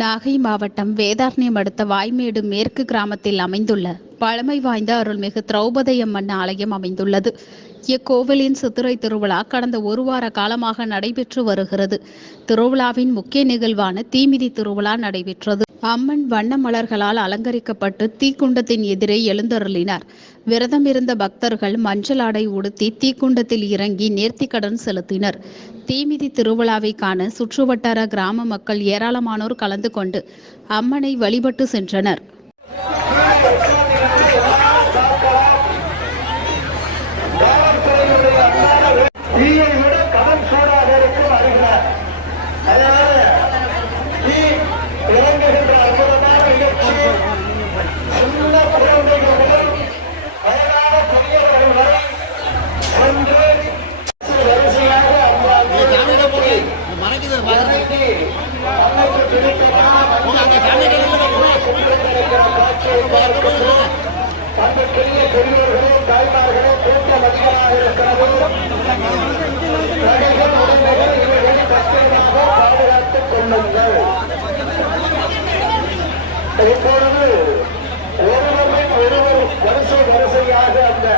நாகை மாவட்டம் வேதாரண்யம் அடுத்த வாய்மேடு மேற்கு கிராமத்தில் அமைந்துள்ள பழமை வாய்ந்த அருள்மிகு திரௌபதியம்மன் ஆலயம் அமைந்துள்ளது. இக்கோவிலின் சித்திரை திருவிழா கடந்த ஒரு வார காலமாக நடைபெற்று வருகிறது. திருவிழாவின் முக்கிய நிகழ்வான தீமிதி திருவிழா நடைபெற்றது. அம்மன் வண்ண மலர்களால் அலங்கரிக்கப்பட்டு தீக்குண்டத்தின் எதிரே எழுந்தருளினார். விரதம் இருந்த பக்தர்கள் மஞ்சள் ஆடை உடுத்தி தீக்குண்டத்தில் இறங்கி நேர்த்திக்கடன் செலுத்தினர். தீமிதி திருவிழாவை காண சுற்றுவட்டார கிராம மக்கள் ஏராளமானோர் கலந்து கொண்டு அம்மனை வழிபட்டு சென்றனர். இப்பொழுது ஒருவர் வரிசையாக அந்த